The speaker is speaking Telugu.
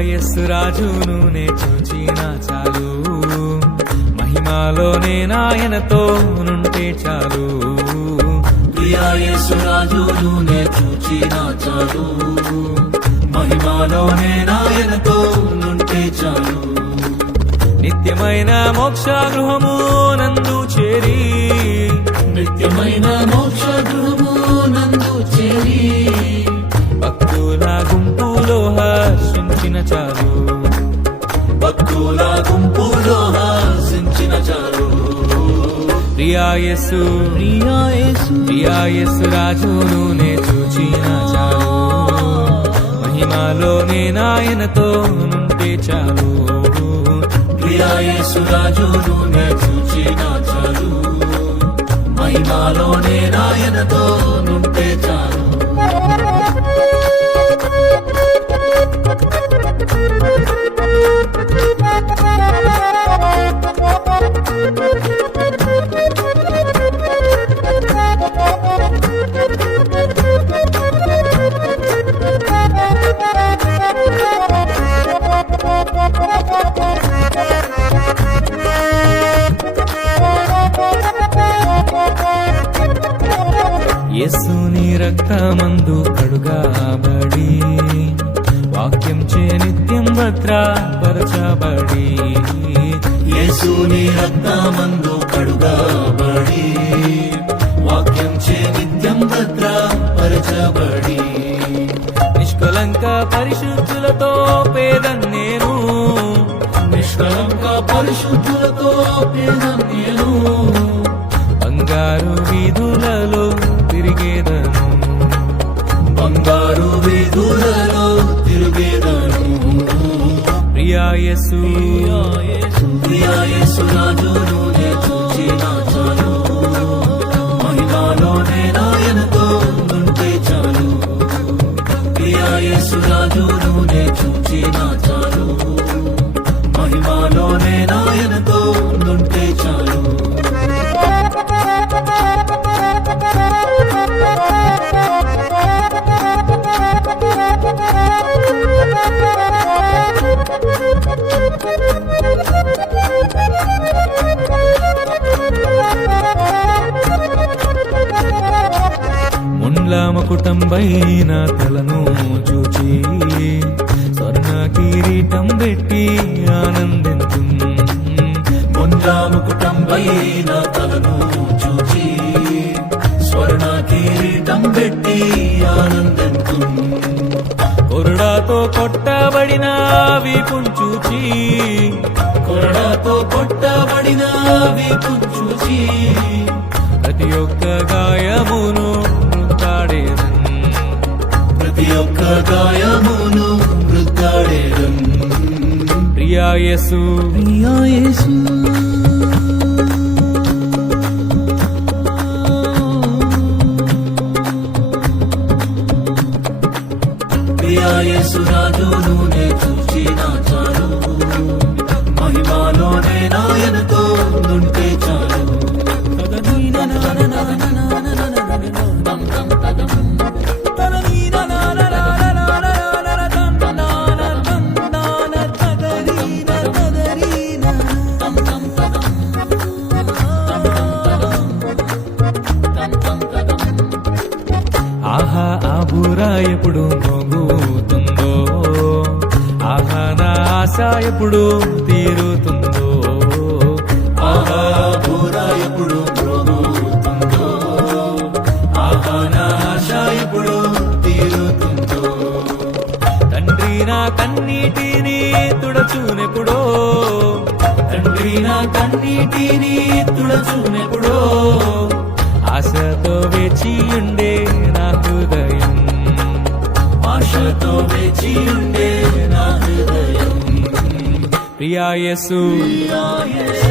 యేసు రాజును నే చూచిన చాలు. మహిమలోనే నాయనతో నుంటే చాలు. ప్రియాయేసురాజును నే చూచిన చాలు. మహిమాలోనే నాయనతో నుంటే చాలు. నిత్యమైన మోక్ష గృహము నందు చేరి నిత్యమైన ప్రియాయస్సు ప్రియాయేసు ప్రియాయస్సు రాజును నే చూచిన చాలు. మహిమాలోనే నాయనతో నుంటే చాలు. ప్రియాయేసురాజును నే చూచిన చాలు. మహిమాలోనే నాయనతో యేసుని రక్తమందు కడుగాబడి వాక్యం చే నిత్యం భద్రపరచబడి యేసుని రక్తమందు కడుగాబడి వాక్యం చే నిత్యం భద్రపరచబడి. నిష్కలంక పరిశుద్ధులతో పేదన్ నేను నిష్కలంక పరిశుద్ధులతో పేద నేను బంగారు వీధులలో తిరిగేదను. బంగారు వీధులలో తిరుగేదను. ప్రియాయసు ప్రియాయసు ప్రియాయేసురాజును చూచి నా చాలు. మహిమాలోనే నాయనతో ఉంటే చాలు. ప్రియాయేసురాజును నే చూచిన చాలు ముండ్ల మకుటంబైన తలను చూచి స్వర్ణ కిరీటం పెట్టి ఆనందించు. ముందాము కుటుంబైన తలను చూచి స్వర్ణ కిరీటం పెట్టి ఆనందంతు కొరడాతో కొట్టబడిన వీపును చూచి కొరడాతో కొట్టబడిన వీపు చూచి ప్రతి ఒక్క గాయమును ప్రియాయసు ప్రియాయేసు ప్రియాయేసు రాజును నే చూచిన చాలు. మహిమాలోనే నాయనతో నుంటే ఎప్పుడు మోగుతుందో ఆహా నా ఆశ ఎప్పుడు తీరుతుందో? ఆహా బూర ఎప్పుడు ప్రోగుతుందో ఆహా నా ఆశ ఎప్పుడు తీరుతుందో? తండ్రి నా కన్నీటిని తుడచునెప్పుడో? తండ్రి నా కన్నీటిని తుడచునెప్పుడో? ఆశతో వేచి ఉండే నా హృదయం. ఆశతో వేచి ఉండే నా హృదయం ప్రియాయసు ప్రియాయేసు